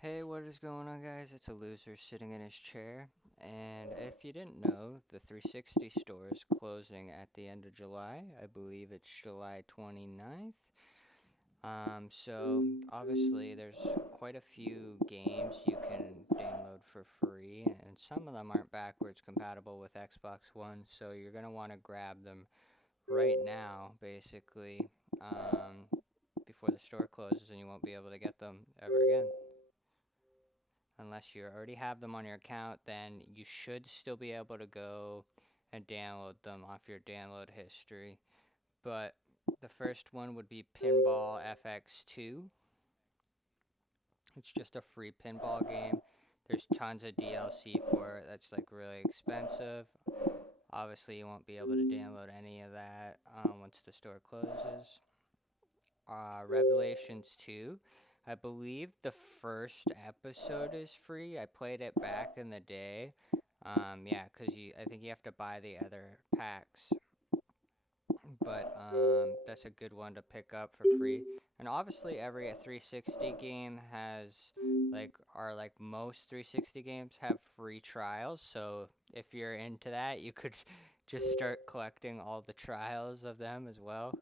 Hey, what is going on, guys? It's a loser sitting in his chair. And if you didn't know, the 360 store is closing at the end of July. I believe it's July 29th. So obviously, there's quite a few games you can download for free, and some of them aren't backwards compatible with Xbox One, so you're going to want to grab them right now, basically, before the store closes, and you won't be able to get them ever again. Unless you already have them on your account, then you should still be able to go and download them off your download history. But the first one would be Pinball FX2. It's just a free pinball game. There's tons of DLC for it that's like really expensive. Obviously, you won't be able to download any of that once the store closes. Revelations 2. I believe the first episode is free. I played it back in the day. Yeah, because I think you have to buy the other packs. But that's a good one to pick up for free. And obviously, every 360 game has like most 360 games have free trials. So if you're into that, you could just start collecting all the trials of them as well.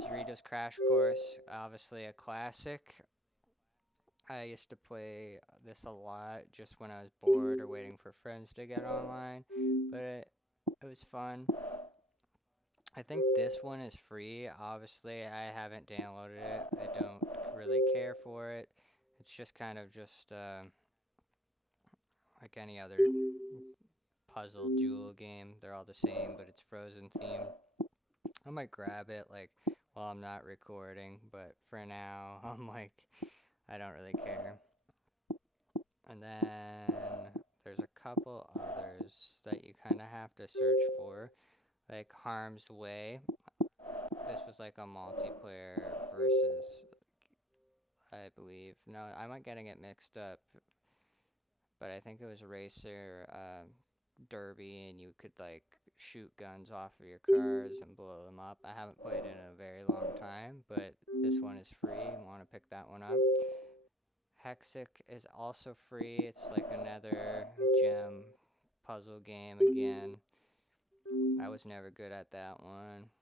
Doritos Crash Course, obviously a classic. I used to play this a lot just when I was bored or waiting for friends to get online, but it was fun. I think this one is free. Obviously, I haven't downloaded it. I don't really care for it. It's just kind of just like any other puzzle jewel game. They're all the same, but it's Frozen themed. I might grab it like while I'm not recording, but for now, I'm like, I don't really care. And then there's a couple others that you kind of have to search for, like Harm's Way. This was like a multiplayer versus, I believe. No, I might getting it mixed up, but I think it was Racer Derby, and you could like shoot guns off of your cars and blow them up. I haven't played in a very long time, but this one is free. I want to pick that one up. Hexic is also free. It's like another gem puzzle game again. I was never good at that one.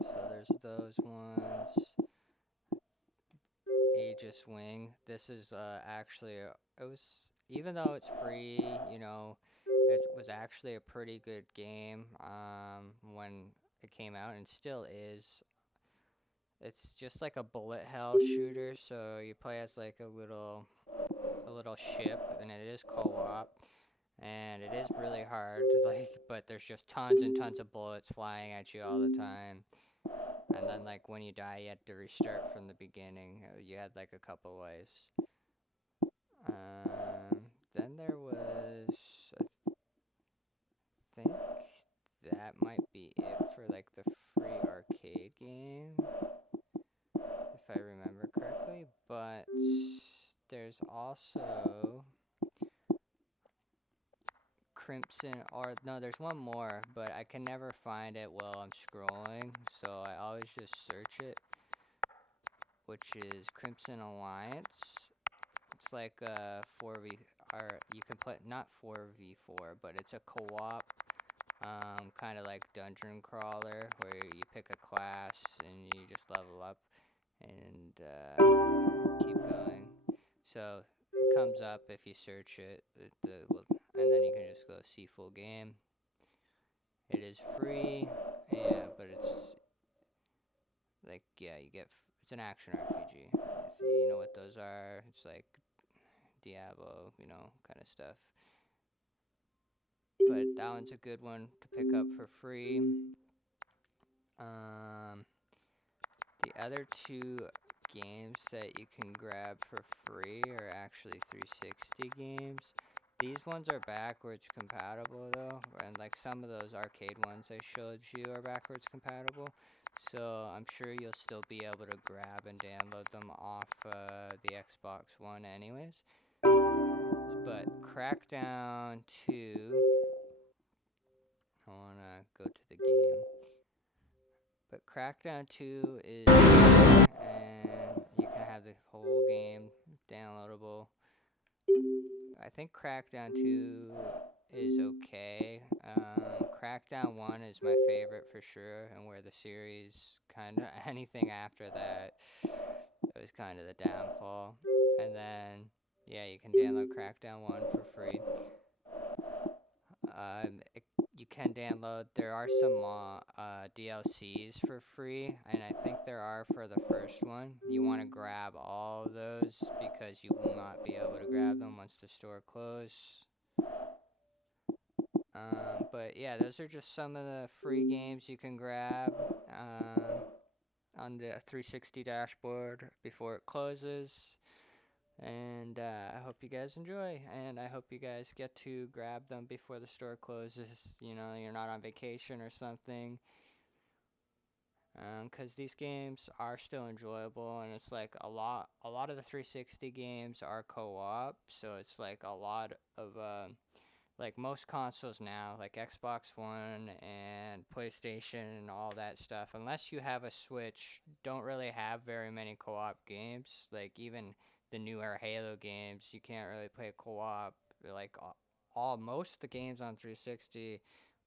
So there's those ones. Aegis Wing. This is actually it was, even though it's free, it was actually a pretty good game when it came out, and still is. It's just like a bullet hell shooter, so you play as like a little ship, and it is co-op, and it is really hard, like, but there's just tons and tons of bullets flying at you all the time. And then like when you die, you had to restart from the beginning. You had like a couple lives. Then there was, I think that might be it for like the free arcade game, if I remember correctly. But there's also Crimson, or no, there's one more, but I can never find it while I'm scrolling, so I always just search it, which is Crimson Alliance. It's like a 4v, or you can play, not 4v4, but it's a co-op, kind of like dungeon crawler, where you pick a class and you just level up and keep going. So it comes up if you search it, and then you can just go see full game. It is free, yeah, but it's like, yeah, it's an action RPG. So you know what those are? It's like Diablo, kind of stuff. But that one's a good one to pick up for free. The other two games that you can grab for free are actually 360 games. These ones are backwards compatible though, and like some of those arcade ones I showed you are backwards compatible. So I'm sure you'll still be able to grab and download them off the Xbox One anyways. But Crackdown 2, I want to go to the game. But Crackdown 2 is, and you can have the think Crackdown 2 is okay. Crackdown 1 is my favorite for sure, and where the series kind of anything after that, it was kind of the downfall. And then, yeah, you can download Crackdown 1 for free. You can download, there are some DLCs for free, and I think there are for the first one. You want to grab all of those because you will not be able to grab them once the store closes. But yeah, those are just some of the free games you can grab on the 360 dashboard before it closes. And I hope you guys enjoy, and I hope you guys get to grab them before the store closes. You know, you're not on vacation or something. Because these games are still enjoyable, and it's like a lot of the 360 games are co-op, so it's like a lot of like most consoles now, like Xbox One and PlayStation and all that stuff, unless you have a Switch, don't really have very many co-op games. Like even the newer Halo games, you can't really play co-op. Like most of the games on 360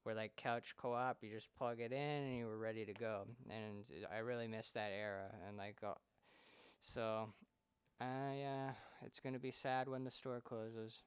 were like couch co-op. You just plug it in and you were ready to go. And I really miss that era. And like, so, yeah, it's gonna be sad when the store closes.